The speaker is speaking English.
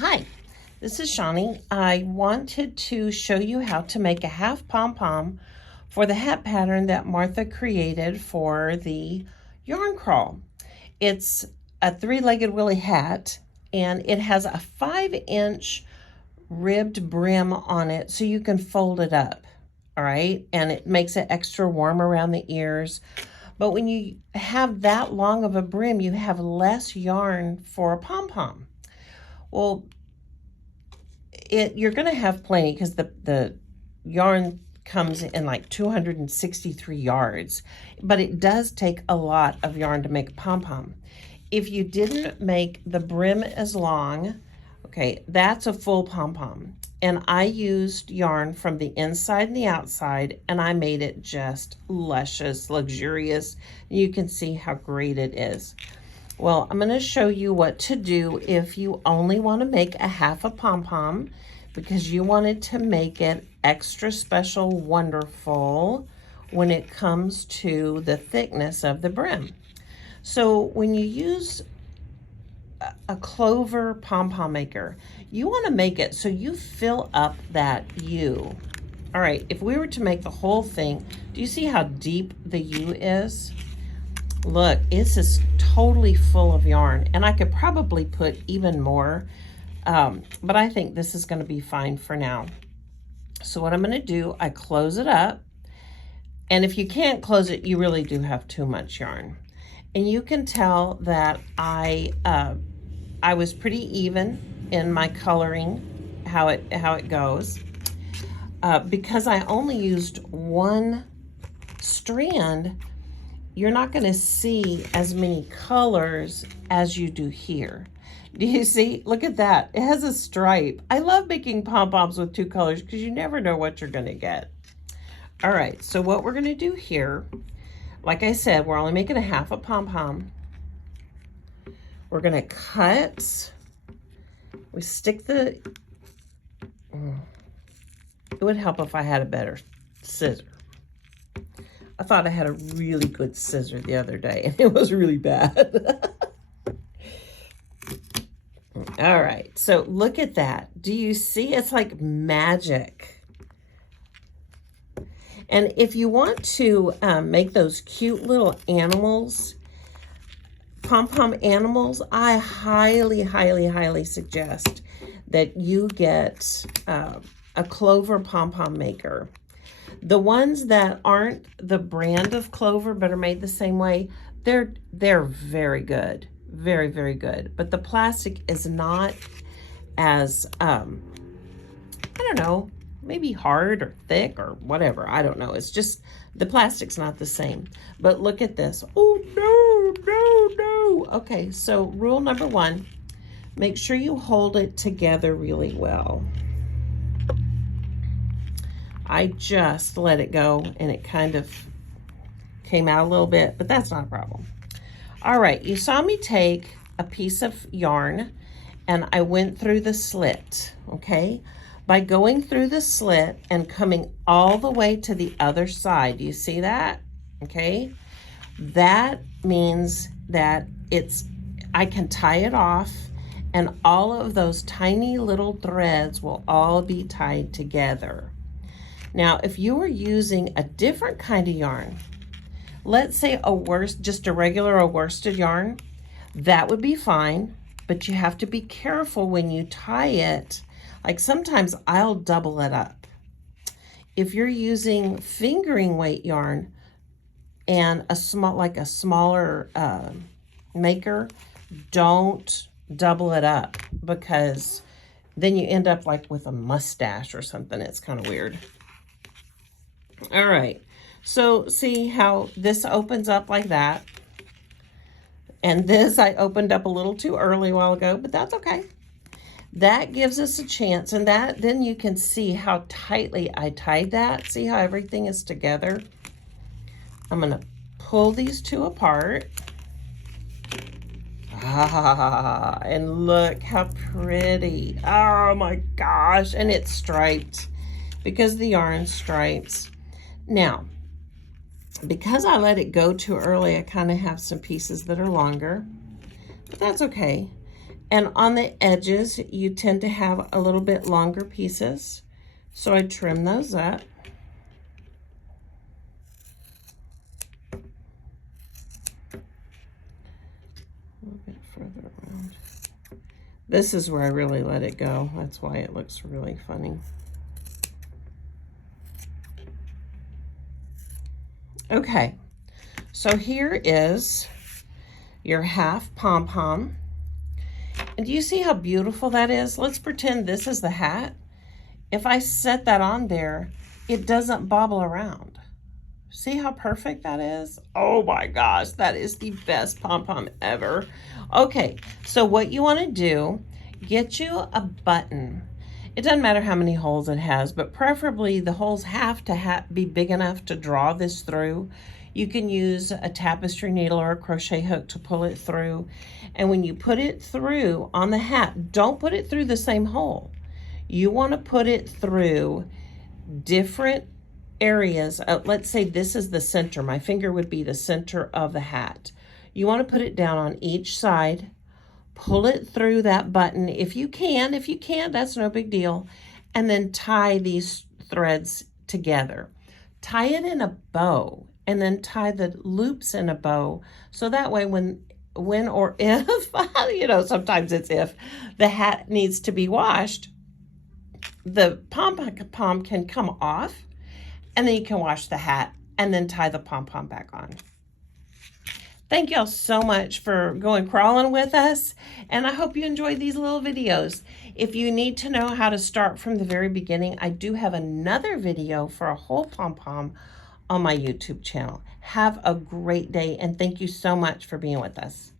Hi, this is Shawnee. I wanted to show you how to make a half pom-pom for the hat pattern that Martha created for the yarn crawl. It's a three-legged Willie hat, and it has a 5-inch ribbed brim on it so you can fold it up, all right? And it makes it extra warm around the ears. But when you have that long of a brim, you have less yarn for a pom-pom. Well, you're going to have plenty because the yarn comes in like 263 yards, but it does take a lot of yarn to make a pom-pom. If you didn't make the brim as long, okay, that's a full pom-pom. And I used yarn from the inside and the outside, and I made it just luscious, luxurious. You can see how great it is. Well, I'm going to show you what to do if you only want to make a half a pom-pom because you wanted to make it extra special, wonderful when it comes to the thickness of the brim. So when you use a Clover pom-pom maker, you want to make it so you fill up that U. All right, if we were to make the whole thing, do you see how deep the U is? Look, it's just totally full of yarn, and I could probably put even more, but I think this is going to be fine for now. So what I'm going to do, I close it up, and if you can't close it, you really do have too much yarn. And you can tell that I was pretty even in my coloring, how it goes, because I only used one strand. You're not going to see as many colors as you do here. Do you see? Look at that. It has a stripe. I love making pom-poms with two colors because you never know what you're going to get. All right, so what we're going to do here, like I said, we're only making a half a pom-pom. We're going to cut. We stick the... It would help if I had a better scissor. I thought I had a really good scissor the other day, and it was really bad. All right, so look at that. Do you see? It's like magic. And if you want to make those cute little animals, pom-pom animals, I highly, highly, highly suggest that you get a Clover pom-pom maker. The ones that aren't the brand of Clover but are made the same way, they're very good. Very, very good. But the plastic is not as, I don't know, maybe hard or thick or whatever. I don't know. It's just, the plastic's not the same. But look at this. Oh, no. Okay, so rule number 1, make sure you hold it together really well. I just let it go and it kind of came out a little bit, but that's not a problem. All right, you saw me take a piece of yarn and I went through the slit, okay? By going through the slit and coming all the way to the other side, do you see that? Okay, that means that I can tie it off and all of those tiny little threads will all be tied together. Now, if you were using a different kind of yarn, let's say just a regular worsted yarn, that would be fine, but you have to be careful when you tie it. Like sometimes I'll double it up. If you're using fingering weight yarn and a smaller maker, don't double it up because then you end up like with a mustache or something. It's kind of weird. All right, so see how this opens up like that. And this I opened up a little too early a while ago, but that's okay. That gives us a chance, and then you can see how tightly I tied that. See how everything is together? I'm gonna pull these two apart. Ah, and look how pretty. Oh my gosh, and it's striped because the yarn stripes. Now, because I let it go too early, I kind of have some pieces that are longer, but that's okay. And on the edges, you tend to have a little bit longer pieces. So I trim those up. A little bit further around. This is where I really let it go. That's why it looks really funny. Okay, so here is your half pom-pom. And do you see how beautiful that is? Let's pretend this is the hat. If I set that on there, it doesn't bobble around. See how perfect that is? Oh my gosh, that is the best pom-pom ever. Okay, so what you want to do, get you a button. It doesn't matter how many holes it has, but preferably the holes have to be big enough to draw this through. You can use a tapestry needle or a crochet hook to pull it through. And when you put it through on the hat, don't put it through the same hole. You want to put it through different areas. Let's say this is the center. My finger would be the center of the hat. You want to put it down on each side. Pull it through that button if you can. If you can't, that's no big deal. And then tie these threads together. Tie it in a bow and then tie the loops in a bow. So that way when or if, you know, sometimes it's if the hat needs to be washed, the pom-pom can come off and then you can wash the hat and then tie the pom-pom back on. Thank y'all so much for going crawling with us, and I hope you enjoyed these little videos. If you need to know how to start from the very beginning, I do have another video for a whole pom-pom on my YouTube channel. Have a great day, and thank you so much for being with us.